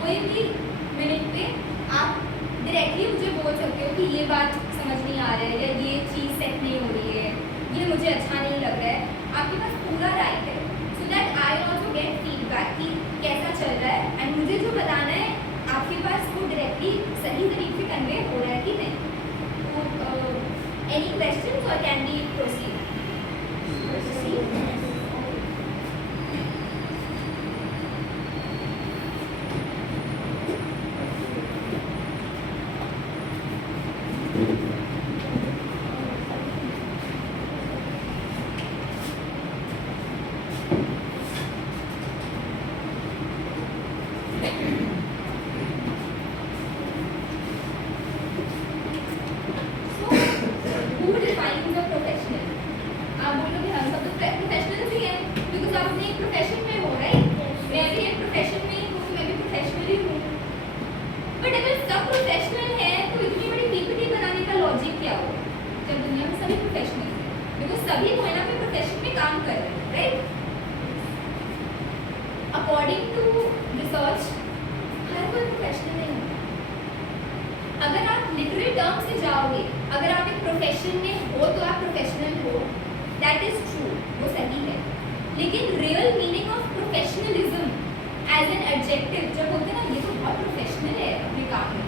कोई भी मिनट पे आप डायरेक्टली मुझे बोल सकते हो कि ये बात समझ नहीं आ रहा है या ये चीज़ सेट नहीं हो रही है, ये मुझे अच्छा नहीं लग रहा है। आपके पास पूरा राइट है, so that I also get feedback कि कैसा चल रहा है, एंड मुझे जो बताना है आपके पास वो डायरेक्टली सही तरीके से कन्वे हो रहा है कि नहीं। तो एनी क्वेश्चंस और can we proceed? According to research हर कोई प्रोफेशनल नहीं होता। अगर आप लिटरल टर्म से जाओगे, अगर आप एक प्रोफेशन में हो तो आप प्रोफेशनल हो, दैट इज ट्रू, वो सही है। लेकिन real meaning of professionalism as an adjective जब बोलते हैं ना ये तो बहुत प्रोफेशनल है अपने काम में,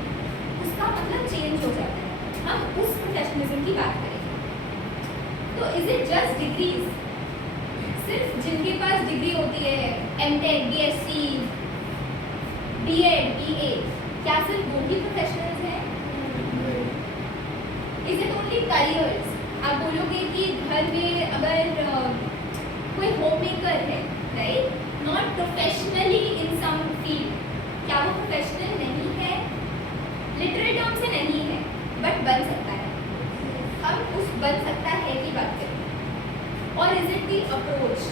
उसका मतलब चेंज हो जाता है। हम उस प्रोफेशनलिज्म की बात करेंगे। तो इज इट जस्ट डिग्रीज? सिर्फ जिनके पास डिग्री होती है एमटेक, बीएससी, बीएड, बीए, क्या सिर्फ वो ही प्रोफेशनल्स हैं? Is it only careers? आप बोलोगे कि घर में अगर कोई होम मेकर है, right, not professionally in some field, क्या वो प्रोफेशनल नहीं है? लिटरल टर्म से नहीं है, बट बन सकता है। हम उस बन सकता है की बात करें। और इज इट दी अप्रोच?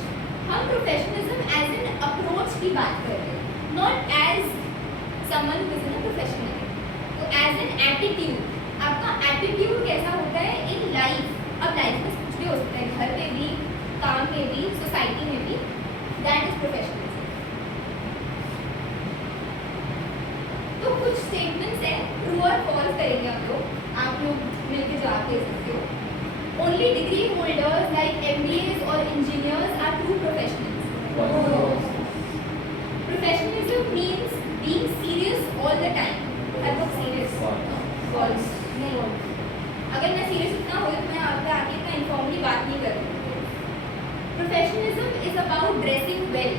हम प्रोफेशनलिज्म एज एन अप्रोच की बात कर रहे हैं, not as someone who is in a professional. तो एज एन एटीट्यूड, आपका एटीट्यूड कैसा होता है इन लाइफ? अब लाइफ में कुछ भी हो सकता है, घर में भी, काम में भी, सोसाइटी में भी, दैट इज प्रोफेशनलिज्म। तो कुछ स्टेटमेंट्स हैं, ट्रू और फॉल्स करेंगे हम लोग, आप लोग मिलकर जवाब दे सकते हो। Only degree holders like MBAs or engineers are true professionals. Professionalism means being serious all the time. हर वक्त serious. False. नहीं। अगर मैं serious इतना हो तो मैं आपसे आगे इतना informally बात नहीं करूँगी। Professionalism is about dressing well.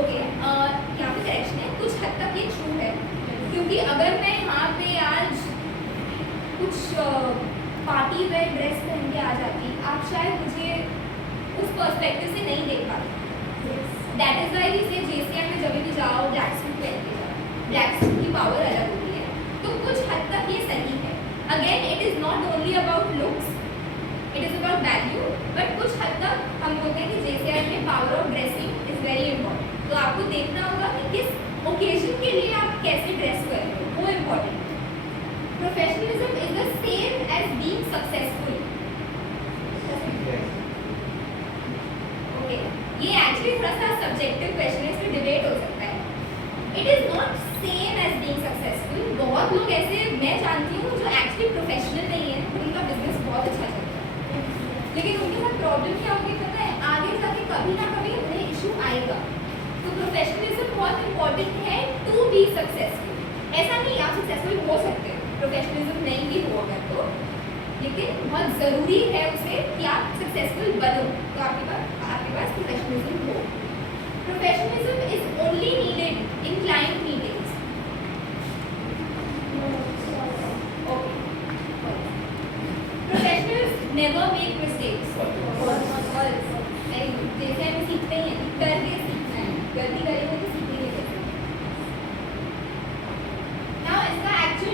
Okay. यहाँ पे correction है, कुछ हद तक ये true है, क्योंकि अगर मैं यहाँ पे आज कुछ पार्टी वेयर ड्रेस पहन के आ जाती, आप शायद मुझे उस पर्सपेक्टिव से नहीं देख पाते। दैट इज वाई से जेसीआई में जब भी जाओ ब्लैक सूट पहन के जाओ, ब्लैक सूट की पावर अलग होती है। तो कुछ हद तक ये सही है। Again it is not only about looks, it is about value, but कुछ हद तक हम बोलते हैं कि जेसीआई में power of dressing is very important. तो आपको देखना होगा कि किस ओकेजन के लिए आप कैसे ड्रेस कर रहे हो, वो important. Professionalism is the same as being successful. Okay, ये actually थोड़ा सा subjective question है, इसमें debate हो सकता है। It is not same as being successful. बहुत लोग ऐसे मैं जानती हूँ जो actually professional नहीं है, उनका business बहुत अच्छा चलता है, लेकिन उनके साथ problem क्या होगी पता है, आगे जाके कभी ना कभी उन्हें issue आएगा। तो professionalism बहुत important है to be successful। ऐसा नहीं आप successful हो सकते हो, प्रोफेशनलिज्म नहीं भी हो अगर तो, लेकिन बहुत ज़रूरी है उसे कि आप सक्सेसफुल बनो, तो आपके पास प्रोफेशनलिज्म हो। Professionalism is only needed in client meetings. Okay, professionals never make mistakes. Very good, जैसे हमें सीखते हैं करके सीखना है, गलती करेंगे तो सीखेंगे कैसे।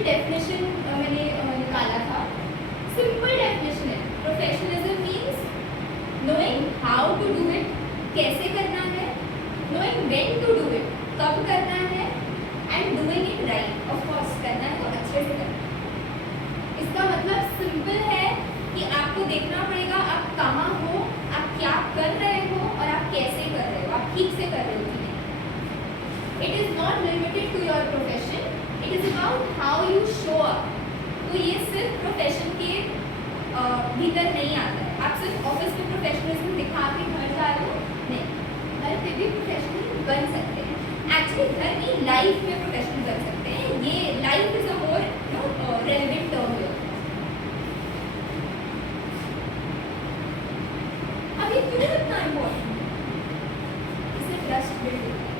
डेफिनेशन मैंने निकाला था, सिंपल डेफिनेशन है। Professionalism means knowing how to do it, कैसे करना है, knowing when to do it, कब करना है, and doing it right. Of course करना है तो अच्छे से करना है। इसका मतलब सिंपल है कि आपको देखना पड़ेगा आप कहाँ हो, आप क्या कर रहे हो और आप कैसे कर रहे हो, आप ठीक से कर रहे हो कि नहीं। It is not limited to your profession, it is about how you show up. तो ये सिर्फ प्रोफेशन के भीतर नहीं आता है। आप सिर्फ ऑफिस में प्रोफेशनलिज्म दिखा के घर जा रहे हो, नहीं, घर पे भी प्रोफेशनल बन सकते हैं। एक्चुअली घर की लाइफ में प्रोफेशनल बन सकते हैं। ये life is a more relevant term है। अब ये क्यों इतना इम्पोर्टेंट? इसे ट्रस्ट बिल्ड होता है।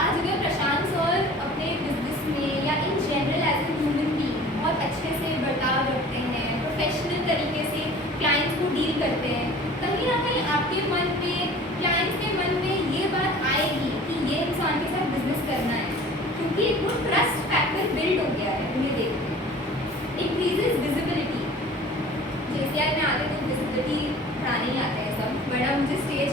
आज अगर प्रशांत सर अपने बिजनेस में या in general as a human being बहुत अच्छे से बर्ताव रखते हैं, प्रोफेशनल तरीके से क्लाइंट्स को डील करते हैं, कहीं ना कहीं आपके मन में, क्लाइंट्स के मन में ये बात आएगी कि ये इंसान के साथ बिजनेस करना है, क्योंकि वो ट्रस्ट फैक्टर बिल्ड हो गया है उन्हें देख के। Increases visibility. JCI में आते तो विजिबिलिटी बढ़ाने ही आते हैं सब, बड़ा मुझे स्टेज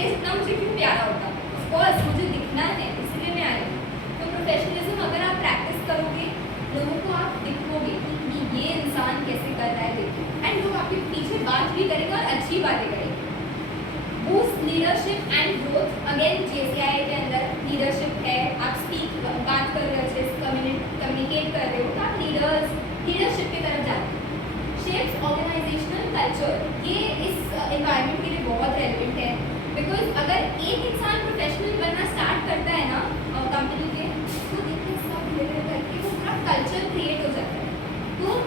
इतना मुझे क्यों प्यारा होता, ऑफकोर्स मुझे दिखना है, इसलिए मैं आई हूँ। तो प्रोफेशनलिज्म अगर आप प्रैक्टिस करोगे, लोगों को आप दिखोगे कि ये इंसान कैसे कर रहा है देखिए, एंड लोग आपके पीछे बात भी करेंगे और अच्छी बातें करेंगे। Boost leadership and growth. Again JCI के अंदर लीडरशिप है, आप बात कर रहे हो, अच्छे से कम्युनिकेट कर रहे हो, तो आप लीडरशिप की तरफ जाते हो। Shapes organisational culture. ये इस एनवायरनमेंट के लिए बहुत रेलिवेंट है, बिकॉज अगर एक इंसान प्रोफेशनल बनना स्टार्ट करता है ना कंपनी के, तो देखिए सब मिलकर करके वो पूरा कल्चर क्रिएट हो जाता है। तो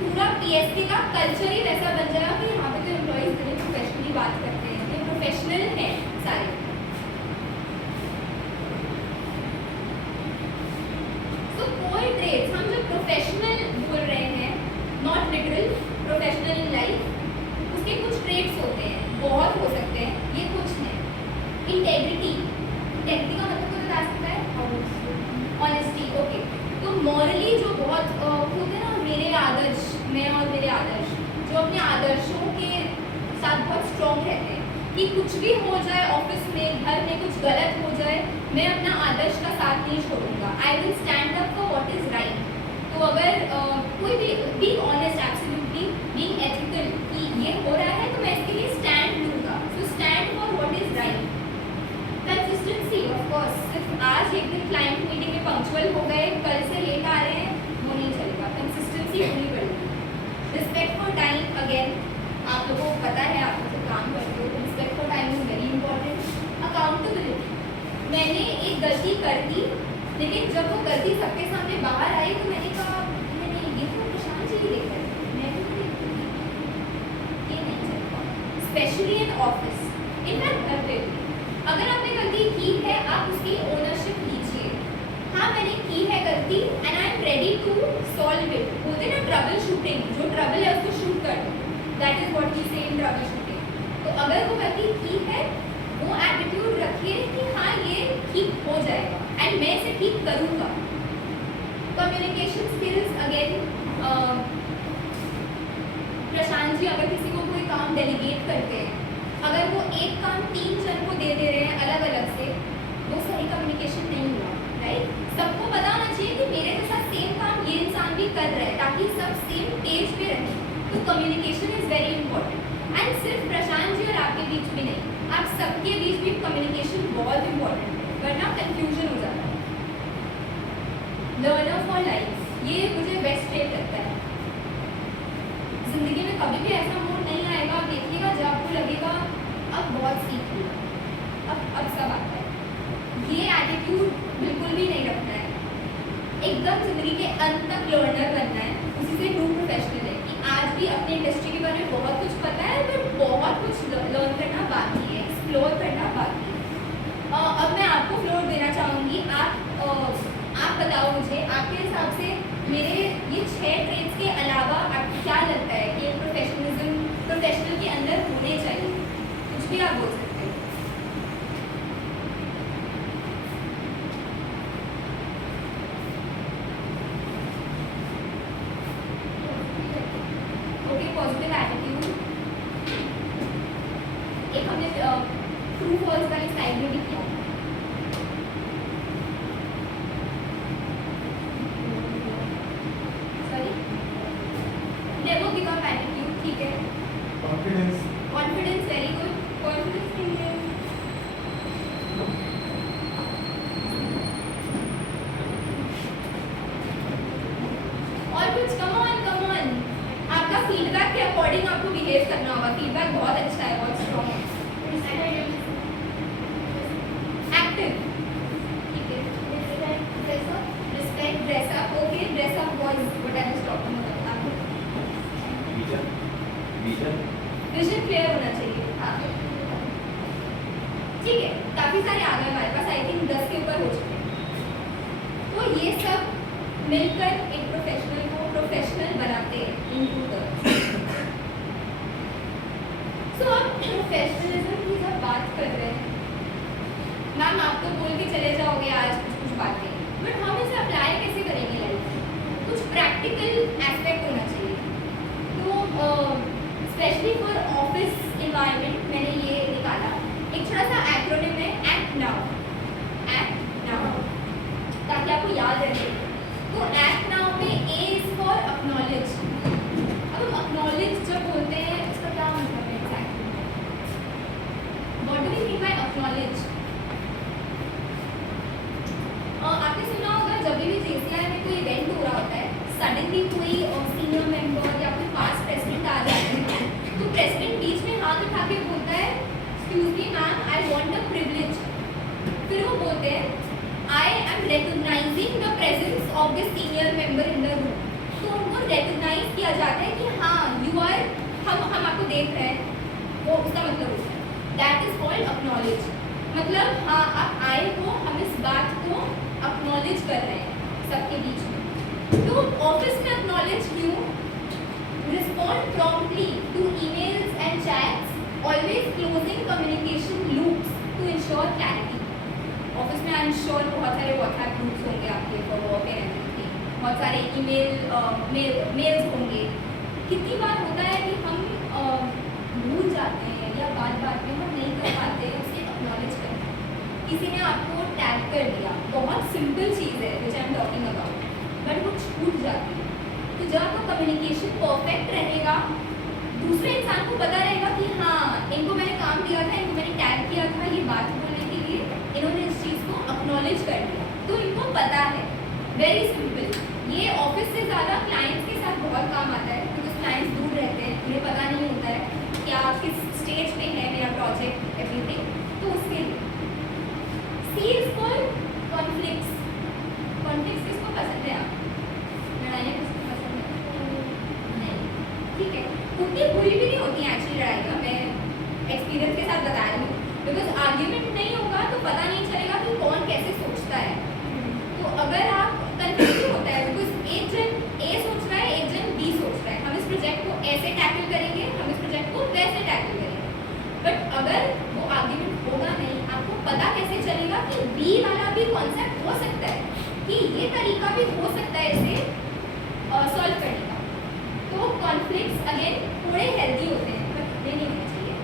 पूरा PSK का कल्चर ही वैसा बन जाएगा कि यहाँ पे तो एम्प्लॉइज बड़े प्रोफेशनली बात करते हैं, ये प्रोफेशनल हैं सारे। तो कोई ट्रेड्स, हम जो प्रोफेशनल बोल रहे हैं, not literal professional in life, उसके कुछ ट्रेड्स होते हैं, बहुत हो सकते हैं, ये कुछ हैं। इंटेग्रिटी। इंटेग्रिटी का मतलब कोई बता सकता है? ऑनेस्टी। ओके, तो मॉरली जो बहुत होते हैं ना, मेरे आदर्श, मैं और मेरे आदर्श, जो अपने आदर्शों के साथ बहुत स्ट्रॉन्ग रहते हैं कि कुछ भी हो जाए ऑफिस में, घर में कुछ गलत हो जाए, मैं अपना आदर्श का साथ नहीं छोड़ूंगा। I will stand up for what is right. तो अगर कोई भी be honest, absolutely being ethical कि ये हो रहा है तो मैं इसके लिए स्टैंड लूँगा। So stand for what is right. Consistency, of course, सिर्फ आज एक दिन क्लाइंट मीटिंग में पंक्चुअल हो गए, कल से लेट आ रहे हैं, वो नहीं चलेगा। कंसिस्टेंसी होनी पड़ेगी। Respect for time. अगेन आप लोगों को पता है, आप लोग काम करते हो, respect for time is very important. Accountability. मैंने एक गलती कर दी, लेकिन जब वो गलती सबके सामने बाहर आई तो मैंने कहा नहीं, ये तो प्रशांत जी ही देख रहे हैं, मैं भी ये नहीं चलेगा। स्पेशली इन ऑफिस, इनफैक्ट घर पे भी अगर आपने गलती की है, आप उसकी ओनरशिप लीजिए। हाँ, मैंने की है गलती and I am ready to solve it. बोलते हैं ना ट्रबल शूटिंग, जो ट्रबल है उसको शूट कर दो, दैट इज व्हाट वी से इन ट्रबल शूटिंग। तो अगर वो गलती की है, वो एटीट्यूड रखिए कि हाँ ये ठीक हो जाएगा एंड मैं इसे ठीक करूँगा। Communication skills. Again Prashant ji अगर किसी को कोई काम डेलीगेट करते हैं, अगर वो एक काम 3 जन को दे रहे हैं अलग अलग से, वो सही कम्युनिकेशन नहीं हुआ, राइट। सबको पता होना चाहिए कि मेरे के साथ सेम काम ये इंसान भी कर रहा है, ताकि सब सेम पेज पे रहें। तो communication is very important. And सिर्फ प्रशांत जी और आपके बीच भी नहीं, आप सबके बीच भी कम्युनिकेशन बहुत इंपॉर्टेंट है, वरना कन्फ्यूजन हो जाता है। लर्नर फॉर लाइफ, ये मुझे बेस्ट ट्रेड लगता है। जिंदगी में कभी भी ऐसा मोड नहीं आएगा, आप देखिएगा, जब आपको लगेगा अब बहुत सीख लिया, अब सब आता है, ये एटीट्यूड बिल्कुल भी नहीं रखना है। एकदम जिंदगी के अंत तक लर्नर बनना है। उसी से ट्रू प्रोफेशनल है कि आज भी अपने इंडस्ट्री के बारे में बहुत कुछ पता है, पर बहुत कुछ लर्न करना बाकी है, एक्सप्लोर करना बाकी है। अब मैं आपको फ्लोर देना चाहूँगी। आप बताओ मुझे, आपके हिसाब से मेरे ये 6 ट्रेड्स के अलावा आपको क्या लगता है कि प्रोफेशनल के अंदर होने चाहिए? कुछ भी आप बोल सकते हो। Okay, positive attitude. एक हमने ट्रू फॉल्स वाली साइड में भी किया। ठीक है। Confidence very good. Confidence behave करना होगा। फीडबैक बहुत अच्छा है, बहुत स्ट्रॉन्ग है। एक्टिव, ठीक है। Respect, dress up, okay, dress up was what I was talking about. Vision clear होना चाहिए। हाँ ठीक है, काफ़ी सारे आ गए हमारे पास, आई थिंक 10 के ऊपर हो चुके हैं। तो ये सब मिलकर एक प्रोफेशनल को प्रोफेशनल बनाते हैं इन टू टर्म्स। सो अब प्रोफेशनलिज्म की जब बात कर रहे हैं, मैम आप तो बोल के चले जाओगे आज कुछ बातें, बट हम इसे अप्लाई कैसे करेंगे लाइफ में? कुछ प्रैक्टिकल एस्पेक्ट होना चाहिए। तो स्पेशली फॉर ऑफिस इन्वायरमेंट मैंने ये निकाला, एक छोटा सा एक्रोनिम है, एक्ट नाउ, ताकि आपको याद रहे। तो एक्ट नाउ में ए इज फॉर अक्नॉलेज। अब हम अक्नॉलेज जब बोलते हैं इसका क्या मतलब है exactly? What do we mean by acknowledge? आपने सुना होगा जब भी जेसीआई में कोई इवेंट हो रहा होता है, सडनली कोई सीनियर मेंबर या कोई पास्ट प्रेसिडेंट आ जाते हैं, तो प्रेसिडेंट बीच में हाथ उठा के बोलता है, excuse me ma'am, I want a privilege. फिर वो बोलते हैं, I am recognising the presence of the senior member in the room. तो उनको रिकॉग्नाइज किया जाता है कि हाँ यू आर, हम आपको देख रहे हैं, वो उसका मतलब होता है दैट इज कॉल्ड अक्नॉलेज। मतलब हाँ आप आए हो, हम इस बात को अक्नॉलेज कर रहे हैं सबके बीच में। तो ऑफिस में अक्नॉलेज क्यों? Respond promptly to emails and chats, always closing communication loops to ensure clarity. Office में आई एम श्योर बहुत सारे व्हाट्सएप ग्रुप्स होंगे आपके फॉर वर्क एंड एवरीथिंग, बहुत सारे मेल्स होंगे। कितनी बार होता है कि हम भूल जाते हैं या बात में हम नहीं कर पाते हैं उसके अक्नॉलेज करना। किसी ने आपको टैग कर दिया, बहुत सिंपल चीज़ है which I am talking about, but वो छूट जाती है। तो जब आपका कम्युनिकेशन परफेक्ट रहेगा, दूसरे इंसान को पता रहेगा कि हाँ इनको मैंने काम दिया था, इनको मैंने टैग किया था ये बात बोलने के लिए, इन्होंने इस चीज़ को अक्नॉलेज कर दिया, तो इनको पता है। Very simple. ये ऑफिस से ज़्यादा क्लाइंट्स के साथ बहुत काम आता है, क्योंकि क्लाइंट्स दूर रहते हैं, उन्हें पता नहीं होता है क्या किस स्टेज पे है मेरा प्रोजेक्ट एवरीथिंग, तो उसके लिए। सी इज फॉर कॉन्फ्लिक्ट्स। कॉन्फ्लिक्ट्स किसको पसंद है? आप लड़ाइयाँ किसको पसंद है? नहीं, ठीक है, उतनी बुरी भी नहीं होती हैं एक्चुअली लड़ाइयाँ, मैं एक्सपीरियंस के साथ बता रही हूँ। बिकॉज आर्ग्यूमेंट नहीं होगा तो पता नहीं चलेगा कि कौन कैसे सोचता है। तो अगर आप कन्फ्यूजन होता है, बिकॉज एक जन ए सोच रहा है, एक जन बी सोच रहा है, हम इस प्रोजेक्ट को ऐसे टैकल करेंगे, हम इस प्रोजेक्ट को वैसे टैकल करेंगे। बट अगर वो आर्ग्यूमेंट होगा नहीं, आपको पता कैसे चलेगा कि बी वाला भी कॉन्सेप्ट हो सकता है, कि ये तरीका भी हो सकता है इसे सॉल्व करने का। तो कॉन्फ्लिक्ट्स अगेन थोड़े हेल्दी होते हैं, बट इतने नहीं होने चाहिए।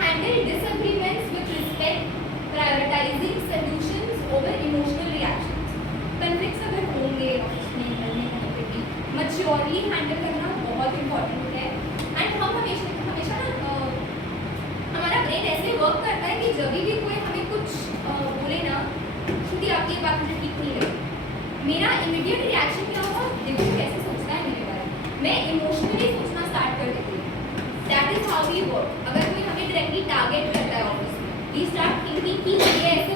Handle disagreements with respect, prioritising solutions over emotional reactions. Conflicts अगर होंगे ऑफिस में, घर में, कहीं पे भी, मैच्योरली हैंडल करना बहुत इंपॉर्टेंट है। एंड हम हमेशा ना हमारा ब्रेन ऐसे वर्क करता है कि जब भी कोई हमें कुछ बोले ना, क्योंकि आपकी ये बात मुझे ठीक नहीं लगी, मेरा इमीडिएट रिएक्शन क्या होगा? देखो कैसे सोचता है मेरे बारे में, मैं इमोशनली सोचना स्टार्ट कर देती हूँ। That is how we work. अगर कोई हमें डायरेक्टली टारगेट करता है ऑफिस में, वी स्टार्ट थिंकिंग कि ये ऐसे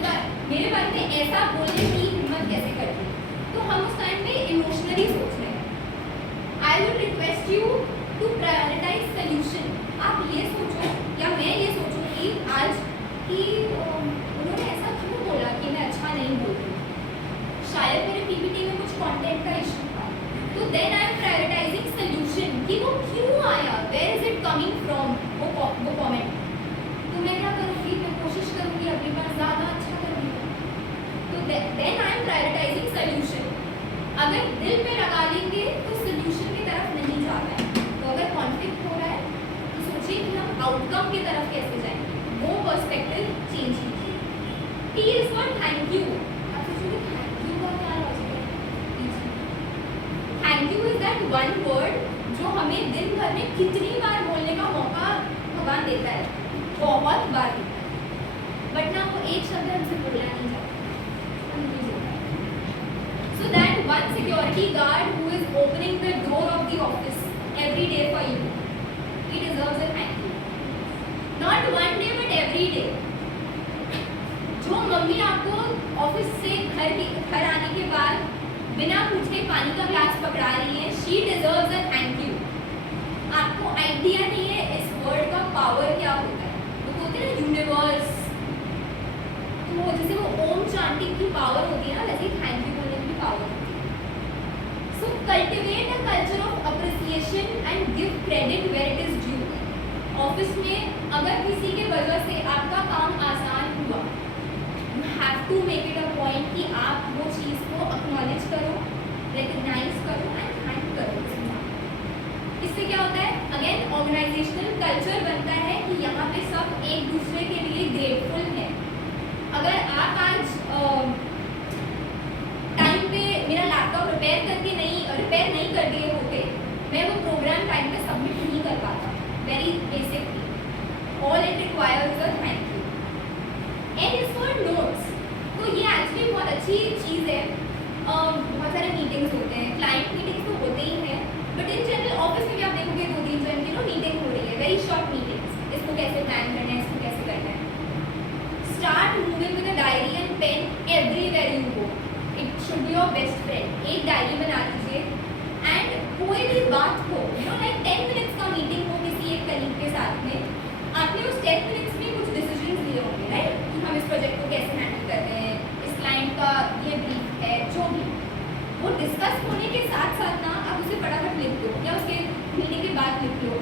मेरे बारे में ऐसा बोलने की हिम्मत कैसे करती है, तो हम उस टाइम पे इमोशनली सोच रहे हैं। I would request you to prioritise solution. आप ये सोचो या मैं ये सोचूंगी आज कि उन्होंने ऐसा क्यों बोला कि मैं अच्छा नहीं बोल रही, शायद मेरे पीपीटी में कुछ कंटेंट का इशू था, तो then I am prioritising solution कि वो क्यों आया, where is it coming from, वो कमेंट। तो मैं क्या करूँगी? मैं कोशिश करूँगी अगली बार ज़्यादा अच्छा करने का। तो then I am prioritising solution. अगर दिल पे लगा लेंगे तो सोल्यूशन की तरफ नहीं जा रहा है। तो अगर कॉन्फ्लिक्ट हो रहा है तो सोचिए कि हम आउटकम की तरफ कैसे जाएंगे, वो पर्सपेक्टिव चेंज कीजिए। T is for thank you. आप सोचिए थैंक यू का क्या लॉजिक है? Thank you is that one word जो हमें दिन भर में कितनी बार बोलने का मौका भगवान देता है, बहुत बार देता है, बट ना वो एक शब्द हमसे बोलना नहीं चाहता। So that one security guard who is opening the door of the office every day for you, it घर आने के बाद बिना पूछे पानी का ग्लास पकड़ा रही है, she deserves a thank you. आपको आइडिया नहीं है इस वर्ड का पावर क्या होता है। वो बोलते हैं ना यूनिवर्स, तो जैसे वो ओम चांटिंग की पावर होती है ना, वैसे ही थैंक यू बोलने की पावर होती है। So cultivate a culture of appreciation and give credit where it is due. Office में अगर किसी के वजह से आपका काम आसान हुआ, you have to make it a point कि आप वो चीज़ को एक्नॉलेज करो, रिकग्नाइज करो एंड थैंक करो। इससे क्या होता है, अगेन ऑर्गेनाइजेशनल कल्चर बनता है कि यहाँ पे सब एक दूसरे के लिए ग्रेटफुल है। अगर आप आज टाइम पे मेरा लैपटॉप रिपेयर नहीं कर दिए होते, मैं वो प्रोग्राम टाइम पे सबमिट नहीं कर पाता। Very basically all it requires a thank you. And is for notes. तो ये एक्चुअली बहुत अच्छी चीज़ है। बहुत सारे मीटिंग्स होते हैं, क्लाइंट मीटिंग्स तो होते ही हैं, बट इन जनरल ऑफिस में भी आप देखोगे 2-3 जन की मीटिंग हो रही है, वेरी शॉर्ट मीटिंग्स। इसको कैसे प्लान करना है, इसको कैसे करना है। Start moving with a diary and pen everywhere you go. It should be your best friend. एक डायरी बना लीजिए एंड कोई भी बात हो, लाइक 10 मिनट्स का मीटिंग हो किसी एक कलीग के साथ में, आपने उस 10 मिनट्स में कुछ डिसीजन लिए होंगे, राइट, कि हम इस प्रोजेक्ट को कैसे हैंडल कर रहे हैं, इस क्लाइंट का ये ब्रीफ है, जो भी वो डिस्कस होने के साथ साथ ना आप उसे फटाफट लिख दो या उसके मीटिंग के बाद लिख लो।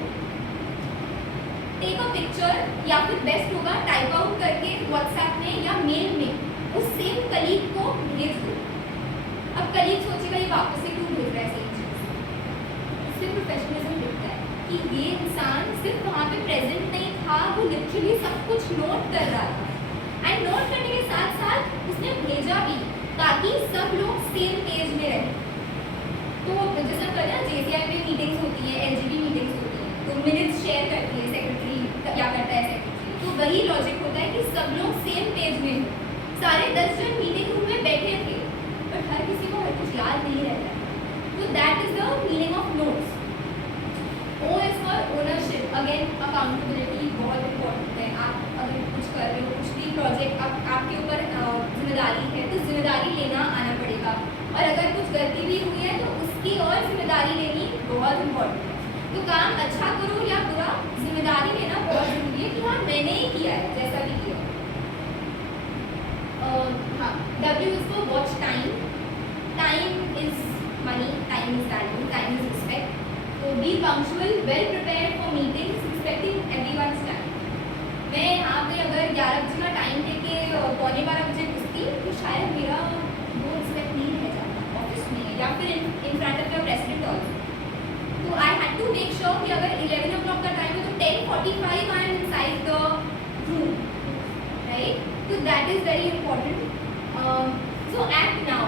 टेक अ पिक्चर या फिर बेस्ट होगा टाइप आउट करके व्हाट्सएप में या मेल में उस सेम कलीग को भेज दो। अब कलीग सोचेगा ये वापस से क्यों भेज रहा है सेम चीज़। इससे प्रोफेशनलिज्म दिखता है कि ये इंसान सिर्फ वहाँ पे प्रेजेंट नहीं था, वो लिटरली सब कुछ नोट कर रहा था एंड नोट करने के साथ साथ उसने भेजा भी ताकि सब लोग सेम पेज में रहें। तो जैसे हम कहते हैं JCI में मीटिंग्स होती है, LGB मीटिंग्स होती है, तो मिनट्स शेयर करती है सेक्रेटरी, क्या करता है सेक्रेटरी। तो वही लॉजिक होता है कि सब लोग सेम पेज में हो। सारे 10 जन मीटिंग रूम में बैठे थे बट हर किसी को हर कुछ याद नहीं रहता। तो that is the meaning of notes. O is for ownership, again accountability बहुत इंपॉर्टेंट है। आप अगर कुछ कर रहे हो, कुछ भी प्रोजेक्ट आपके ऊपर जिम्मेदारी है तो जिम्मेदारी लेना आना पड़ेगा, और अगर कुछ गलती भी हुई है तो उसकी और जिम्मेदारी लेनी बहुत इंपॉर्टेंट है। तो काम अच्छा करो या बुरा, जिम्मेदारी लेना बहुत जरूरी है कि हाँ मैंने ही किया है, जैसा भी किया। हाँ, W is for watch time. Time is money, time is value, time is respect. So be punctual, well prepared for meetings, respecting everyone's time. मैं यहाँ पे अगर 11 बजे का टाइम लेके 11:15 बजे घुसती तो शायद मेरा वो रिस्पेक्ट नहीं रह जाता ऑफिस में या फिर in front of your president also. तो I had to make sure कि अगर 11 o'clock का टाइम है तो 10:45 I am inside the room, right. तो that is very important. So act now.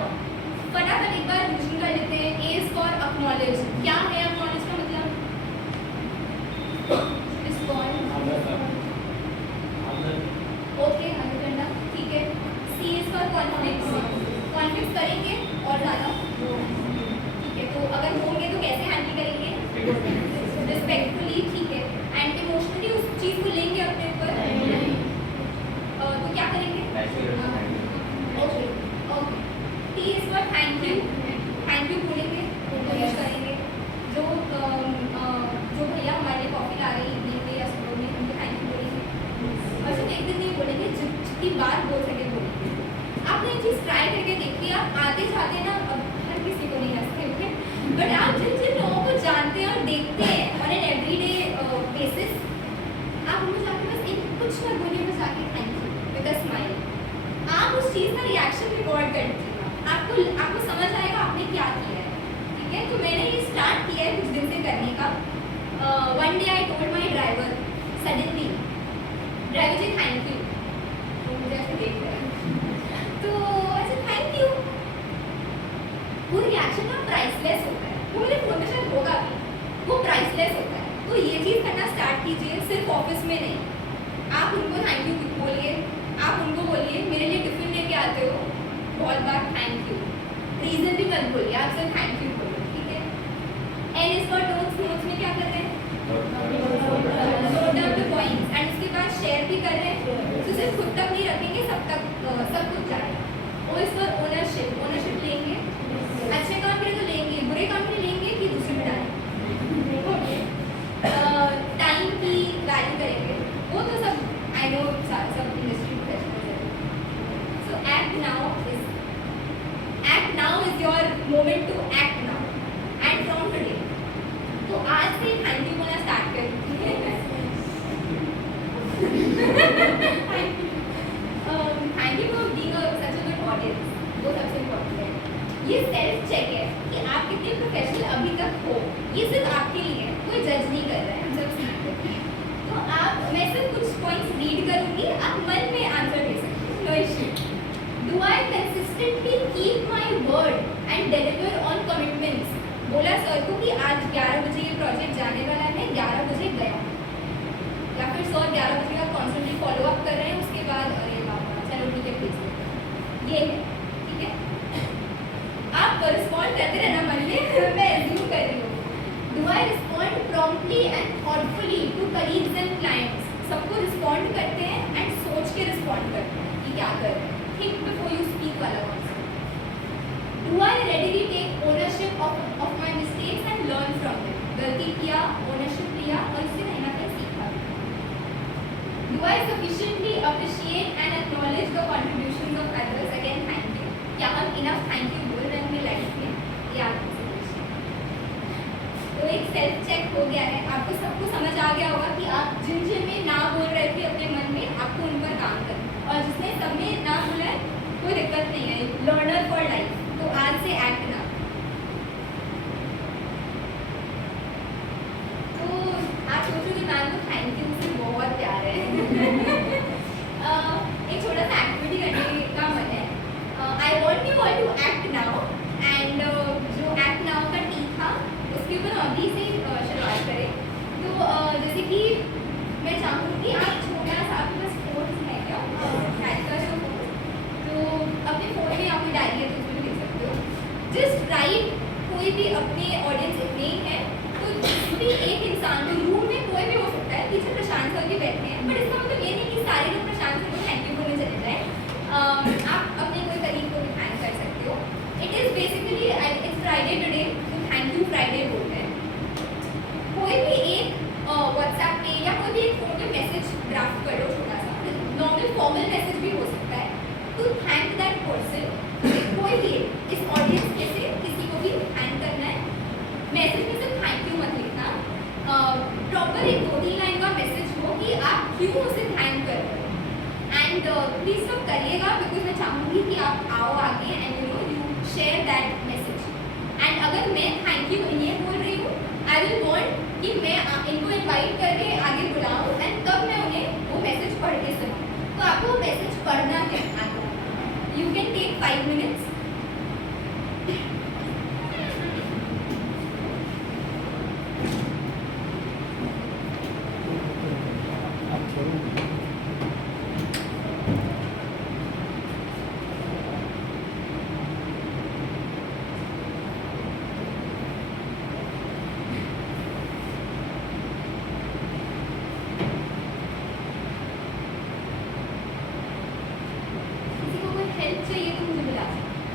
फटाफट एक बार रिविजन कर लेते हैं। A is for acknowledge। क्या है acknowledge का मतलब? रिस्पॉन्ड, ओके, हमें करना, ठीक है। C is for conflicts। Conflict करेंगे और ज़्यादा, ठीक है। तो अगर होंगे तो कैसे हैंडल करेंगे? रिस्पेक्टफुली, ठीक है। एंड इमोशनली उस चीज़ को लेंगे अपने ऊपर, तो क्या करेंगे? Okay okay. T is for thank you। Thank you बोलेंगे, विश करेंगे। जो भैया हमारे लिए कॉफ़ी ला रही इवनिंग में या सुबह में, उनको थैंक यू बोलेंगे। और सिर्फ एक दिन नहीं बोलेंगे, जितनी बार बोल सके बोलेंगे। आपने ये चीज़ ट्राई करके देखिए। आप आते जाते ना, अब हर किसी को नहीं हंसते होंगे, बट आप जिन जिन लोगों को जानते हैं और देखते हैं ऑन एन एवरीडे बेसिस, आप उनको जाके बस एक कुछ ना बोलिए, बस आके thank you with a smile. आप उस चीज़ का रिएक्शन रिकॉर्ड कर दीजिएगा, आपको समझ आएगा आपने क्या किया है, ठीक है। तो मैंने ये स्टार्ट किया है कुछ दिन से करने का। One day I told my driver suddenly, driver ji thank you. तो मुझे ऐसे देख रहे हैं, तो ऐसे थैंक यू। वो रिएक्शन ना प्राइसलेस होता है, वो मेरे फोन में शायद होगा भी, वो प्राइसलेस होता है। तो ये चीज़ करना स्टार्ट कीजिए, सिर्फ ऑफिस में नहीं। आप उनको थैंक यू बोलिए, आप उनको बोलिए मेरे लिए टिफिन लेके आते हो, बहुत बार थैंक यू। रीज़न भी मत बोलिए, आप सिर्फ थैंक यू बोलिए, ठीक है। N is for notes. Notes में क्या कर रहे हैं? Note down the points and उसके बाद शेयर भी कर रहे हैं। तो सिर्फ खुद तक नहीं रखेंगे, सब तक सब कुछ जाएगा। O is for ownership, ownership लेंगे, अच्छे काम के लिए तो लेंगे, बुरे काम के लिए लेंगे कि दूसरे में डालेंगे। टाइम की वैल्यू करेंगे, वो तो सब आई नो सब इंडस्ट्री प्रोफेशनल्स है। So act now is your moment to act now and from today. तो आज से थैंक यू बोलना स्टार्ट करेंगे। Thank you for being such a good audience, वो सबसे इम्पोर्टेंट है। ये सेल्फ चेक है कि आप कितने प्रोफेशनल अभी तक हो, ये सिर्फ आपके लिए है, कोई जज नहीं कर रहा है, हम सब सीखते हैं। तो आप, मैं सिर्फ कुछ पॉइंट्स रीड करूंगी, आप मन में आंसर दे सकते हो, no issue. Do I consistently keep my word and deliver on commitments. बोला सर को कि आज 11 बजे ये प्रोजेक्ट जाने वाला है, 11 बजे गया, या फिर सर 11 बजे का कॉन्स्टेंटली फॉलो अप कर रहे हैं, उसके बाद अरे बाबा चलो ठीक है भेज देते, ये है ठीक है। आप रिस्पॉन्ड करते रहना मन में, मैं एज्यूम कर रही हूँ। Do I respond promptly and thoughtfully to colleagues and clients. सबको रिस्पॉन्ड करते हैं एंड सोच के रिस्पॉन्ड करते हैं कि क्या कर रहे हैं, थिंक बिफोर यू स्पीक वाला concept. Do I readily take ownership of my mistakes and learn from them. गलती किया, ओनरशिप लिया और इससे कहीं ना कहीं सीखा। Do I sufficiently appreciate and acknowledge the contributions of others. Again thank you, क्या हम इनफ थैंक यू बोल रहे हैं अपनी लाइफ में, ये आपको समझिए। तो एक सेल्फ चेक हो गया है, आपको सबको समझ आ गया होगा कि आप जिन जिन में ना बोल रहे थे अपने मन में, आपको उन पर काम करना, और जिसने सब में ना बोला है कोई दिक्कत नहीं है, लर्नर फॉर लाइफ। तो आज से एक्ट ना। तो आप सोचो कि मैम को थैंक यू से बहुत प्यार है। एक छोटा सा एक्टिविटी करने का मन है। I want you all to act now, and जो एक्ट नाउ का टी था उसके ऊपर अभी से शुरुआत करें। तो जैसे कि मैं चाहूँगी आप छोटा सा, आपके पास फोर्स है क्या, तो अपने फ़ोन में आपकी डायरी है तो उसमें भी लिख सकते हो। जस्ट राइट, कोई भी अपने ऑडियंस इतने ही है तो भी एक इंसान को, रूम में कोई भी हो सकता है, पीछे प्रशांत सर भी बैठे हैं, बट इसका मतलब ये नहीं कि सारे लोग प्रशांत सर को थैंक यू बोलने चले जाएँ। आप अपने कोई कलीग को भी थैंक कर सकते हो। It is basically it's Friday today, तो थैंक यू फ्राइडे बोलते हैं। कोई भी एक व्हाट्सएप पे या कोई भी एक फ़ोन पे मैसेज ड्राफ्ट कर लो, छोटा सा नॉर्मल फॉर्मल मैसेज भी हो सकता है, टू थैंक दैट पर्सन। कोई भी इस ऑडियंस में से किसी को भी थैंक करना है। मैसेज में सिर्फ थैंक यू मत लिखना, प्रॉपर एक 2-3 लाइन का मैसेज हो कि आप क्यों उसे थैंक कर रहे हो। एंड प्लीज़ सब करिएगा, बिकॉज मैं चाहूँगी कि आप आओ आगे and you share that message. And अगर मैं थैंक यू ये बोल रही हूँ, आई विल वॉन्ट कि मैं इनको इन्वाइट करके आगे बुलाऊँ एंड तब मैं उन्हें वो मैसेज पढ़ के सुनाऊँ। तो आपको वो मैसेज पढ़ना है आगे। You can take 5 minutes। Help चाहिए तो मुझे बुला सकते हैं।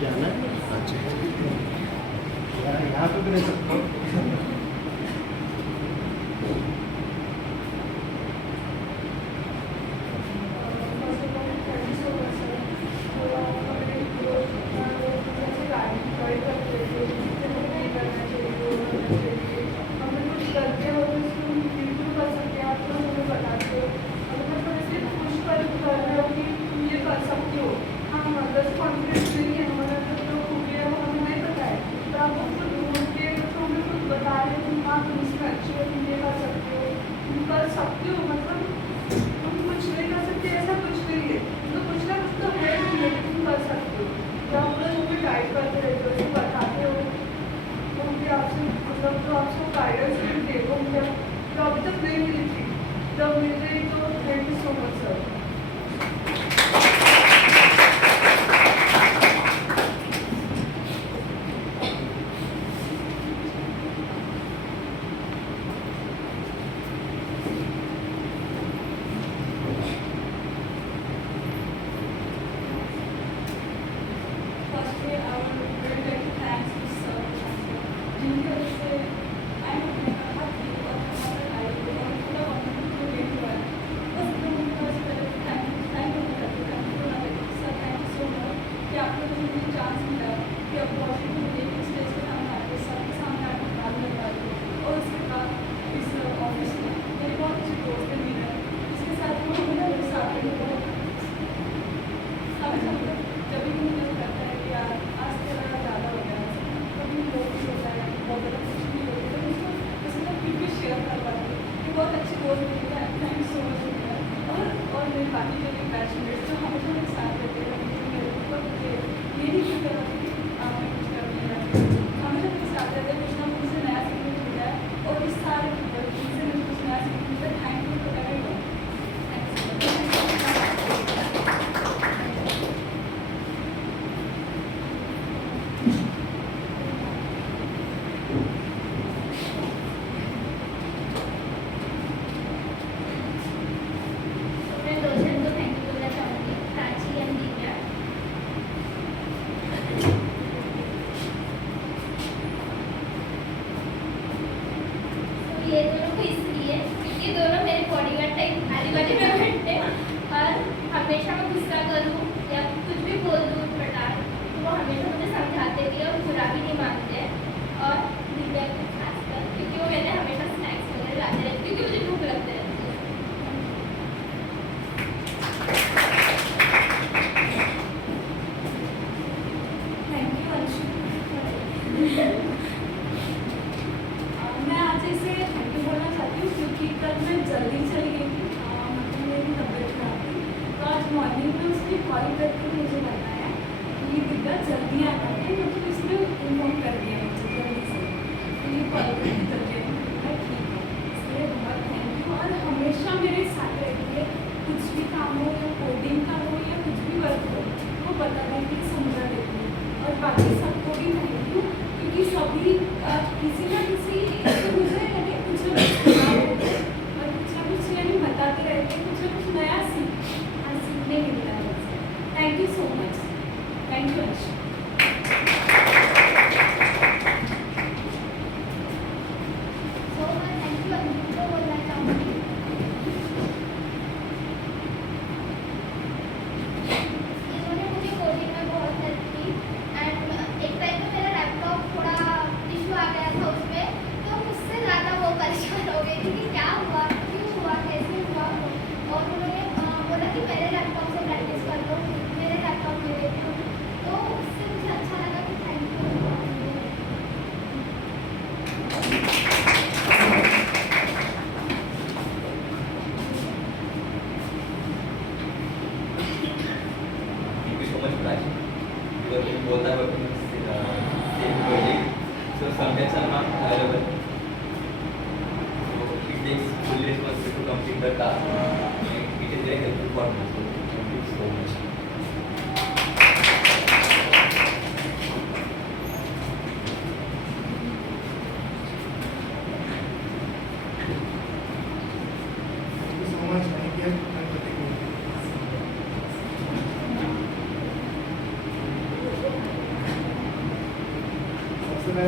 जाना है? अच्छा यहाँ पे भी रह सकते हो।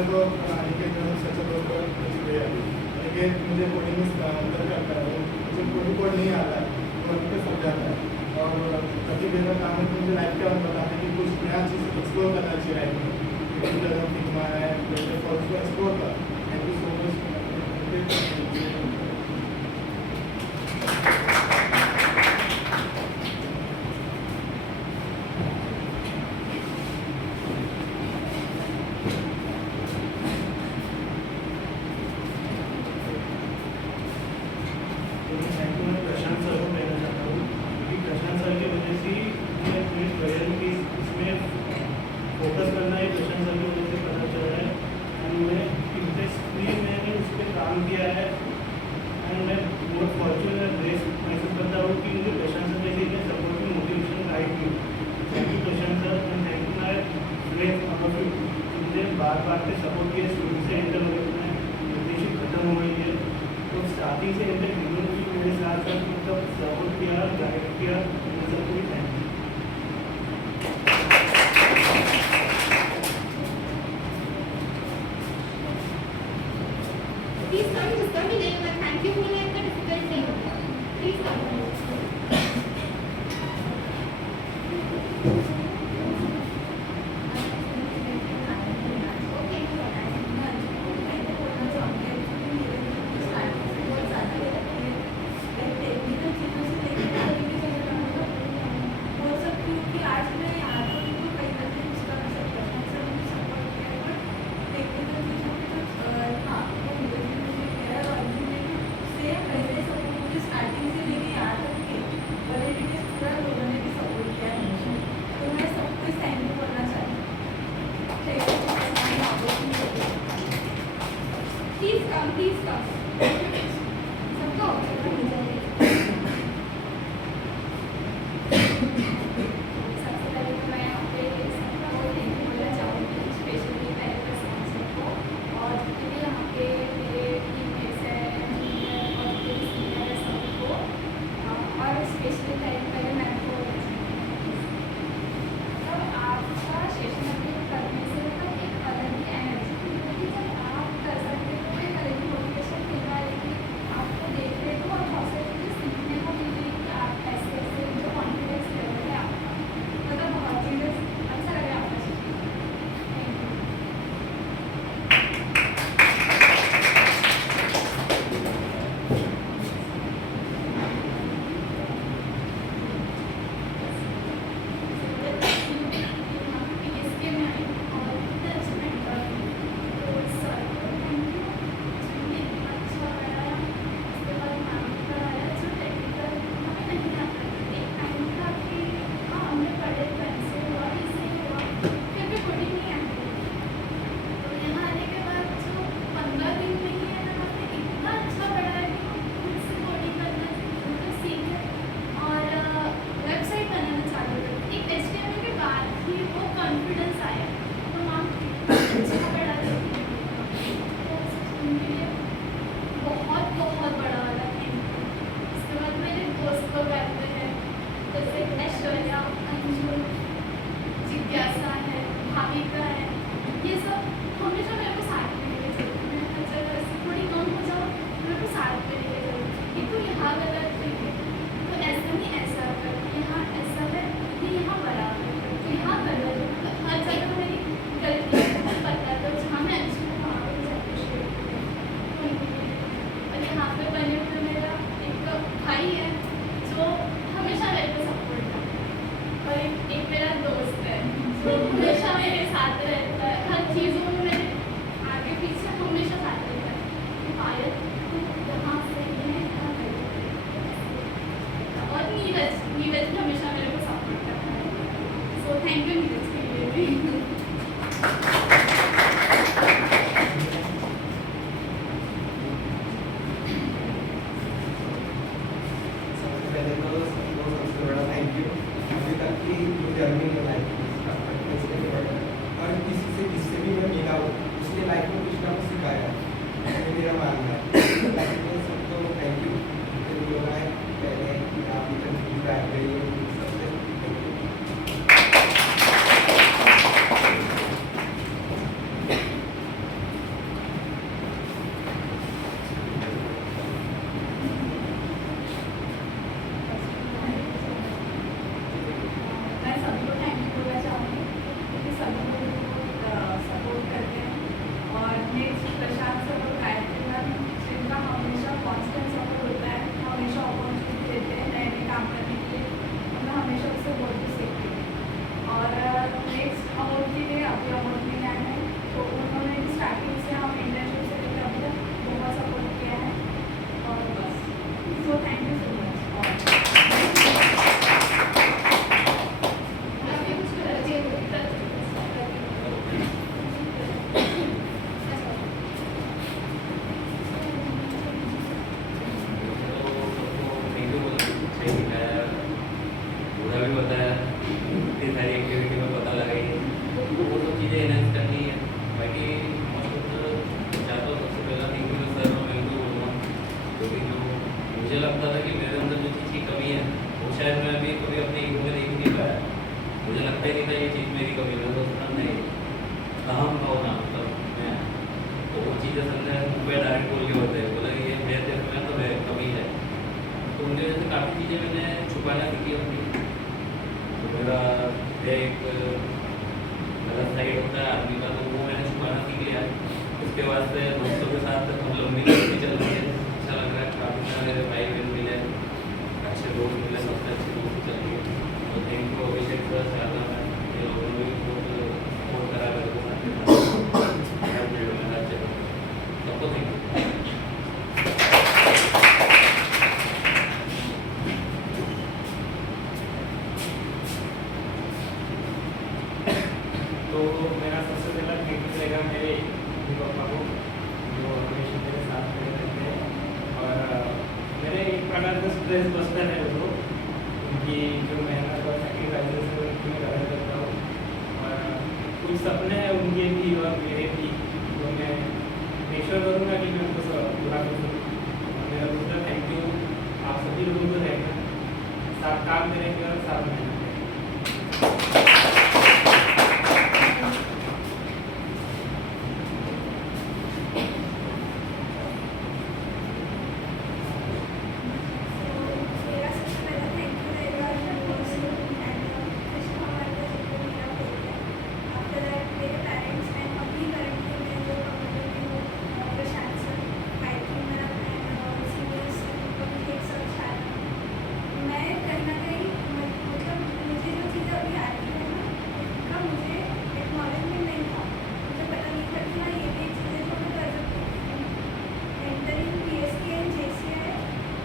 मेरे को अनिकेत ने सच दोस्त दिया। अनिकेत मुझे कोडिंग अंदर करता है, मुझे कोडिंग कोड नहीं आता है, तो उनको समझाता है। और प्रति मेरा काम है कि मुझे लाइफ के बारे में बताते हैं कि कुछ नया चीज़ एक्सप्लोर करना चाहिए लाइफ में। फिग्मा है, उसको एक्सप्लोर कर। Thank you so much. Prashant sir को कहना चाहता हूँ क्योंकि प्रशांत सर की वजह से मैं अपने करियर की इसमें फोकस करना है। प्रशांत सर की वजह से पता चला है एंड मैं इंटरेस्टली मैंने उस पर काम किया है एंड मैं बहुत फॉर्चुनेट ग्रेस महसूस करता हूँ कि मुझे प्रशांत सर जैसे इतने सपोर्टिव मोटिवेशन गाइड की। Thank you Prashant sir and thank you my friends of you. मुझे बार बार से सपोर्ट किया, शुरू से एंटर हो गया, इंटर्नशिप खत्म हो गई है तो स्टार्टिंग से एंटर मेरे साथ साथ मतलब सपोर्ट किया, गाइड किया, इन सबको भी थैंक यू। प्लीज कम, जिसका भी देगा थैंक यू बोलना इतना डिफिकल्ट नहीं होता। Please come. Please come, please come. सबका हो गया सबसे पहले तो मैं यहाँ पे सबका वो थैंक यू बोलना चाहूँगी, स्पेशली पहले प्रशांत सर को और जितने भी यहाँ पे मेरे टीममेट्स हैं, जूनियर और जितने भी सीनियर है सबको, और स्पेशली पहले मैम को बोलना चाहूँगी। तब आपका सेशन अटेंड करने से मतलब एक अलग ही एनर्जी, क्योंकि जब आप कर सकते हो तो एक अलग ही मोटिवेशन फील आएगी मुझे लगता था कि मेरे अंदर जो चीज़ की कमी है वो शायद मैं अभी कभी अपनी ईगो में देख नहीं पाया। मुझे लगता ही नहीं था ये चीज़ मेरी कमी है। तो नहीं कहाँ होना मतलब मैं तो वो चीज़ें समझे मुझे डायरेक्ट बोल के होते हैं बोला ये मेरे में तो मेरी कमी है। तो उनके वजह से काफ़ी चीज़ें मैंने छुपाना सीखी अपनी। तो मेरा एक गलत साइड होता है आदमी का तो वो मैंने छुपाना सीख लिया। उसके बाद से दोस्तों के साथ हम लंबी भी चल रही है। अच्छा लग रहा है काफ़ी सारे मेरे भाई बहन मिले अच्छे दोस्त मिले सबसे अच्छी दोस्ती चल रही है। तो thank you Abhishek sir Sharda ma'am ये लोगों ने भी बहुत सपोर्ट करा मेरे को सबको थैंक यू। तो मेरा सबसे पहला थैंक यू रहेगा मेरे मम्मी पापा को जो हमेशा मेरे साथ खड़े रहते हैं और मेरे एक प्रकार का स्ट्रेस बस्टर है वो उनकी जो मेहनत और सेक्रीफाइसेस है उनकी मैं कदर करता हूँ। और कुछ सपने हैं उनके भी और मेरे भी तो मैं मेक श्योर करूँगा कि मैं उनको पूरा करूँ। मेरा दूसरा थैंक यू आप सभी लोगों को रहेगा साथ काम करेंगे और साथ मेहनत करेंगे। मेरा सबसे पहला थैंक यू रहेगा यूनिवर्सल एंड कृष्ण हमारे का जितना मेरा फेवरेट है। आफ्टर दैट मेरे पेरेंट्स एंड अभी करंटली मैं जो कम्युनिटी हूँ Prashant sir Gayatri ma'am and seniors Abhishek sir शायद मैं कहीं ना कहीं मतलब मुझे जो चीज़ें अभी आ रही है ना उनका मुझे एक्नॉलेजमेंट नहीं था। मुझे पता नहीं था कि हाँ ये भी चीज़ें जो मैं कर सकती हूँ। एंटरिंग PSK एंड JCI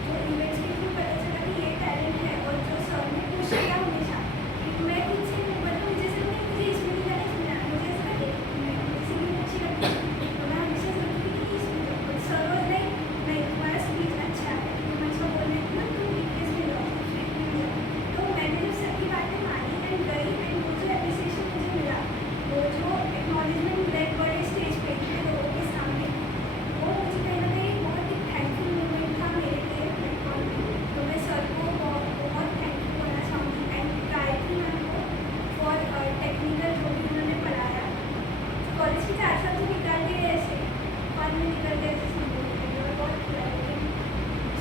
जो इवेंट्स के थ्रू पता चला कि ये टैलेंट है और जो सर ने पुश किया हमेशा कि मैं खुद से मतलब मुझे सिर्फ नहीं मुझे इसमें नहीं जाना इसमें जाना मुझे ऐसा लगे मैं किसी भी अच्छी लगती है तो मैं हमेशा सोचती थी कि इसमें जाओ बट सर रोज नहीं तुम्हारा स्पीच अच्छा है तुम अच्छा बोल रहे हो ना तुम इसमें जाओ इसमें जाओ। तो मैंने जो सर की बातें मानी एंड गई एंड वो जो एप्रिसिएशन मुझे मिला वो जो एक्नॉलेजमेंट ब्लैक बड़े स्टेज पे थे लोगों के सामने वो मुझे कहीं ना कहीं बहुत ही थैंकफुल मोमेंट था मेरे लिए प्लेटफॉर्म पे। तो मैं सर को बहुत थैंक यू करना चाहूँगी एंड गायत्री मैम को फॉर टेक्निकल जो भी उन्होंने पढ़ाया। कॉलेज के 4 साल तो निकाल दिए ऐसे बाद में निकल गए जैसे बोलते हैं और बहुत बुरा लेकिन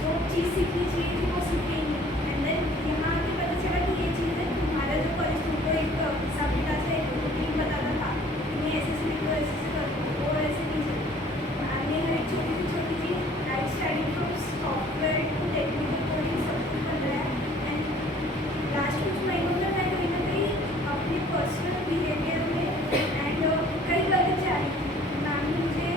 जो चीज़ सीखनी चाहिए थी वो सीखी ही नहीं। एंड देन यहाँ आके पता चला कि ये चीज़ है हमारा जो कॉलेज तुमको एक हिसाब किताब से रूटीन बताता था कि नहीं ऐसे से लिखो ऐसे से करो वो ऐसे नहीं चलता। आगे हर एक छोटी सी चीज़ right starting from software to technical coding सब कुछ बन रहा है। एंड लास्ट कुछ महीनों में मैं कहीं ना कहीं अपने पर्सनल बिहेवियर में एंड कई गलत जा रही थी। मैम ने मुझे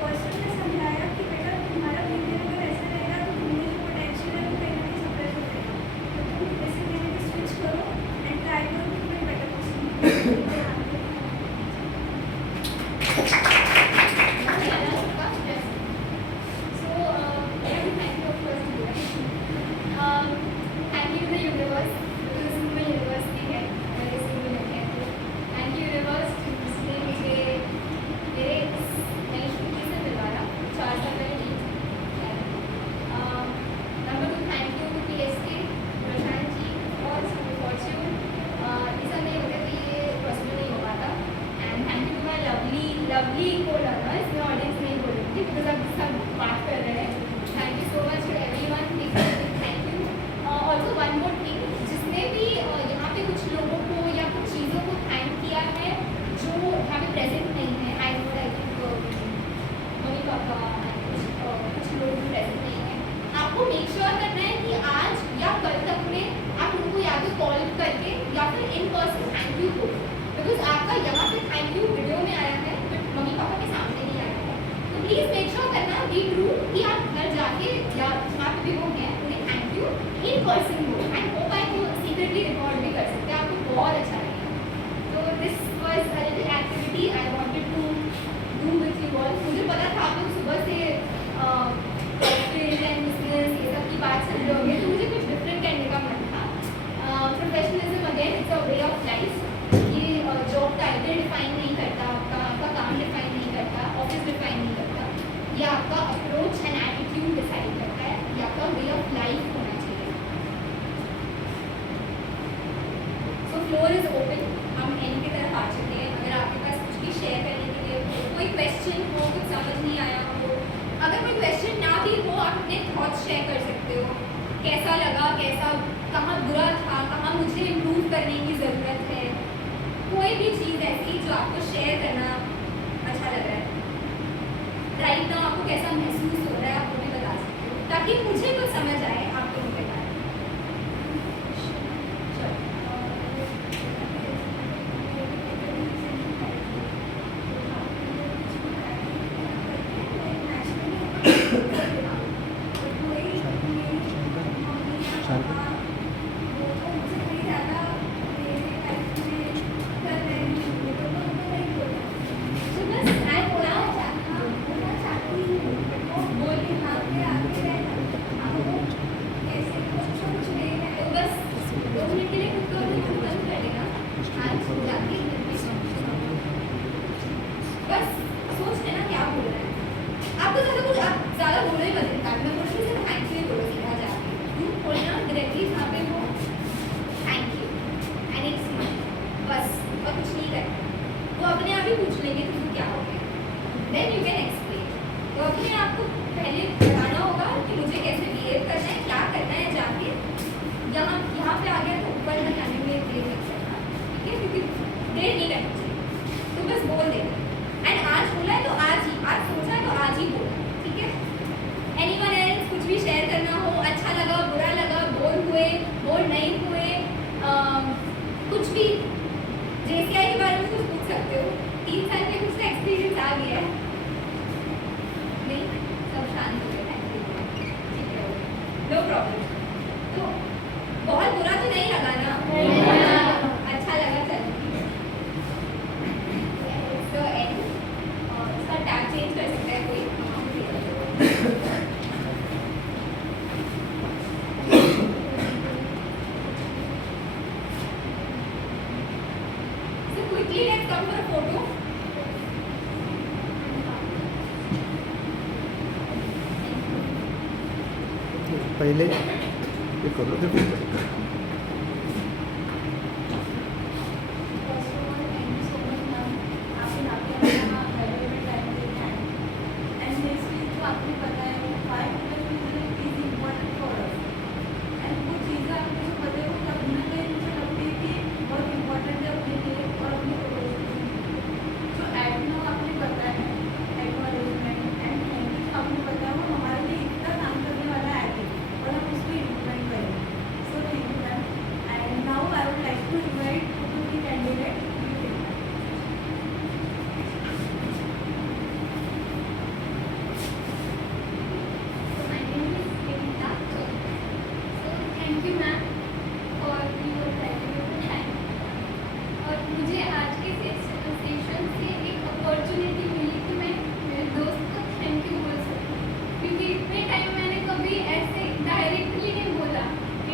पर्सनल में समझाया कि बेटा तुम्हारा बिहेवियर अगर ऐसा रहेगा तो तुम्हें जो पोटेंशियल है वो कहीं ना कहीं सप्रेस हो जाएगा। तो तुम बेसिकली स्विच करो एंड ट्राई करो कि तुम्हें better person So, thank you of course to you. Thank you to the universe because मैं यूनिवर्स में है मेरे से भी लगे हैं तो थैंक यू यूनिवर्स जिसने मुझे मेरे इस नई छुट्टी से मिलवाया 4 साल पहले नहीं थी। Number 2 thank you to PSK Prashant ji और फॉर्च्यून ये सब नहीं होते तो ये पॉसिबल नहीं हो पाता। And thank you to my lovely को लर्नर्स मैं ऑडियंस नहीं बोलूँगी बिकॉज अब सब बात कर रहे हैं। Thank you so much everyone thank you. Also one more thing जिसने भी यहाँ पे कुछ लोगों को या कुछ चीज़ों को थैंक किया है जो यहाँ पे प्रेजेंट नहीं है। I know I think mummy papa कुछ लोग भी प्रेजेंट नहीं है। आपको मेक श्योर करना है कि आज या कल तक में आप उनको या तो कॉल करके या फिर इन पर्सन थैंक यू हो बिकॉज आपका यहाँ पे थैंक यू वीडियो में आया है बट मम्मी पापा के सामने नहीं आया है। तो प्लीज़ मेक श्योर करना बी ट्रू कि आप घर जाके या जहाँ पे भी वो हैं उन्हें थैंक यू इन पर्सन हो एंड होप आई को सीक्रेटली रिकॉर्ड भी कर सकते हैं। आपको बहुत अच्छा लगेगा। तो this was a little activity I wanted to do with you all. मुझे पता था आप लोग सुबह से फील्ड एंड बिजनेस ये सब की बात चल रहे होंगे तो मुझे कुछ डिफरेंट करने का मन था। Professionalism again it's a way of life. ये जॉब टाइटल डिफाइन नहीं करता आपका काम डिफाइन नहीं करता ऑफिस डिफाइन नहीं करता। ये आपका अप्रोच एंड एटीट्यूड डिसाइड करता है। ये आपका वे थॉट्स शेयर कर सकते हो, कैसा लगा, कैसा कहाँ बुरा था, कहाँ मुझे इम्प्रूव करने की ज़रूरत है, कोई भी चीज़ ऐसी जो आपको शेयर करना अच्छा लग रहा है, राइट नाउ आपको कैसा महसूस हो रहा है, आप वो भी बता सकते हो ताकि मुझे कुछ समझ आए आप दोनों के बारे में। तो बस मैं बोला बोल के भाग के कैसे कुछ नहीं है तो बस 2 मिनट के लिए खुद को अपनी बंद कर लेना आज जाके बस सोच लेना क्या बोल रहा है आपको ज़्यादा कुछ आप ज़्यादा बोलना ही मत मैं बोल रही हूँ थैंक यू बोलो सीधा जाके तुम बोलना डायरेक्टली जहाँ पे वो थैंक यू एंड इट्स बस और कुछ नहीं करना वो अपने आप ही पूछ लेंगे तुमको क्या हो गया देन यू कैन एक्सप्लेन तो अपने आप को पहले बताना होगा कि मुझे कैसे बिहेव करना है क्या करना है जाके यहाँ पे आ गया तो ऊपर तक आने में देर नहीं करना ठीक है क्योंकि देर नहीं करनी चाहिए तो बस बोल देना एंड आज बोला है तो आज ही आज सोचा है तो आज ही बोला ठीक है एनीवन एल्स कुछ भी शेयर करना हो अच्छा लगा बुरा लगा बोर हुए बोर नहीं हुए कुछ भी JCI के बारे में कुछ पूछ सकते हो 3 साल में कुछ एक्सपीरियंस आ गया है नहीं सब शांत हो गया ठीक है नो प्रॉब्लम तो बहुत बुरा तो नहीं लगा ना अच्छा लगा चल तो एंड और इसका टैग चेंज कर सकता है कोई so quickly let's come for a photo पहले ये करो फिर First of all, thank you so much, ma'am. आपने आके हमारा valuable time दिया है. And next चीज़ जो आपने बताया वो 5 minutes is important for us. And वो चीज़ें आपने जो बताई वो कहीं ना कहीं मुझे लगती है कि बहुत important है अपने लिए और अपने जो at now आपने बताया acknowledgement and thank you आपने बताया वो हमारे लिए इतना काम करने वाला है आगे और हम उसको implement करेंगे. So thank you, ma'am. And now I would like to invite two of the candidates. So my name is Vinita. So thank you ma'am for your valuable time. और मुझे आज के सेशन से एक अपॉर्चुनिटी मिली कि मैं मेरे दोस्त को थैंक यू बोल सकूं क्योंकि इतने टाइम मैंने कभी ऐसे डायरेक्टली नहीं बोला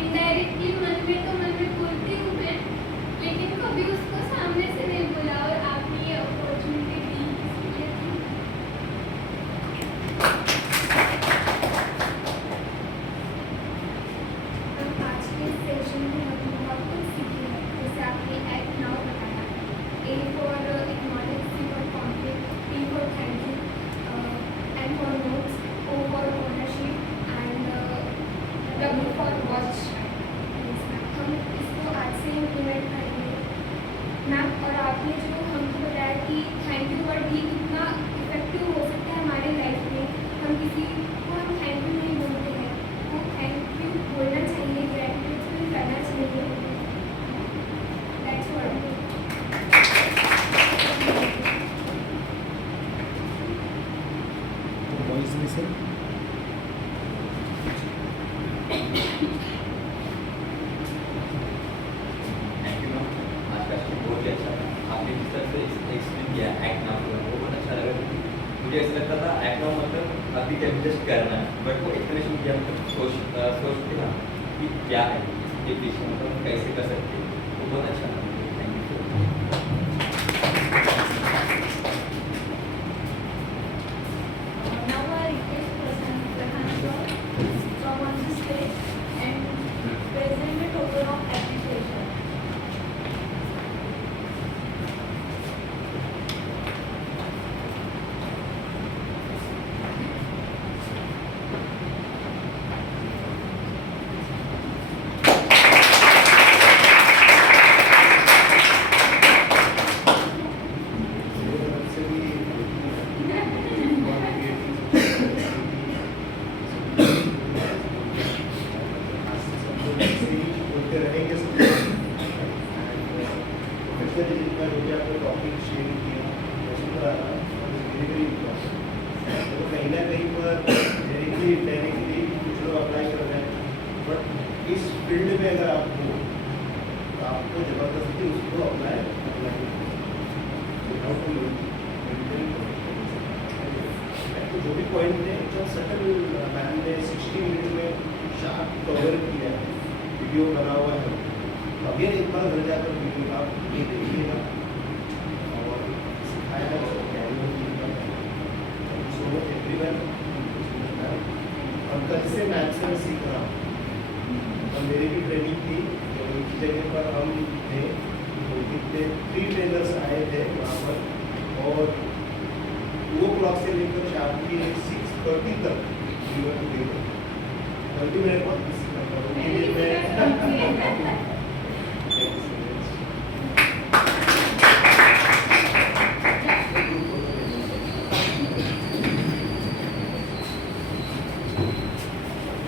इनडायरेक्टली मन में बोलती हूँ मैं लेकिन कभी उसको सामने से नहीं बोला और आपने ये अपॉर्चुनिटी दी इसलिए आज के सेशन में हम बहुत कुछ सीखे हैं जैसे आपने एक्ट नाउ बताया A for acknowledge, C for conflict, T for thank you, N for notes, O for ownership and W for watch. हम इसको आज से इम्प्लीमेंट करेंगे मैम और आपने जो हमको बताया कि थैंक यू वर्ड भी कितना इफेक्टिव हो सकता है हमारे लाइफ में हम किसी को हम थैंक यू नहीं बोलते हैं वो थैंक यू बोलना चाहिए ग्रेटिट्यूड करना चाहिए that's what voice missing thank you ma'am आज का सेशन बहुत ही अच्छा था आपने जिस तरह से एक्सप्लेन किया एक्ट नाउ वो बहुत अच्छा लगा क्योंकि मुझे ऐसा लगता था एक्ट नाउ मतलब अभी क्या जस्ट करना है बट वो एक्सप्लेनेशन किया मतलब सोचते ना कि क्या है ये पीछे मतलब कैसे कर सकते हैं वो बहुत अच्छा लगा thank you so much Now I request Prasanna Prahan to come on the stage and present a token of appreciation. Field में अगर आप हो तो आपको ज़बरदस्ती उसको अप्लाई तो जो भी पॉइंट थे जो सटल मैम ने 60 मिनट में शार्प कवर किया है, वीडियो बना हुआ है। तो अगेन एक बार घर जाकर वीडियो आप ये देखिएगा और सिखाया है सो एवरीवन। और कल से मैथ्स में सीख रहा हूँ और मेरी भी ट्रेनिंग थी तो एक जगह पर हम थे तो कितने 3 ट्रेनर्स आए थे वहाँ पर और 2 o'clock से लेकर शाम की 6:30 तक 30 मिनट बहुत मिस करता हूँ ये मैं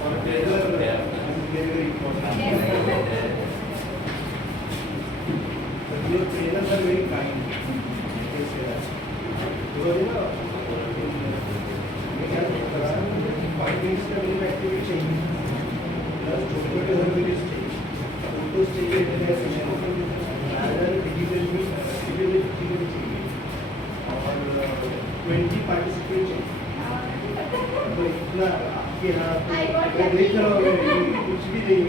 और trainer very important. But your trainers are very kind. They say that. Because you know, मैं क्या कर रहा हूँ 5 minutes का मेरी एक्टिविटी चाहिए प्लस छोटे-छोटे एक्टिविटीज चाहिए फोटोज चाहिए सेशन डिजिटल चाहिए और 20 पार्टिसिपेट चाहिए तो इतना आपके यहाँ मैं देख रहा हूँ कुछ भी नहीं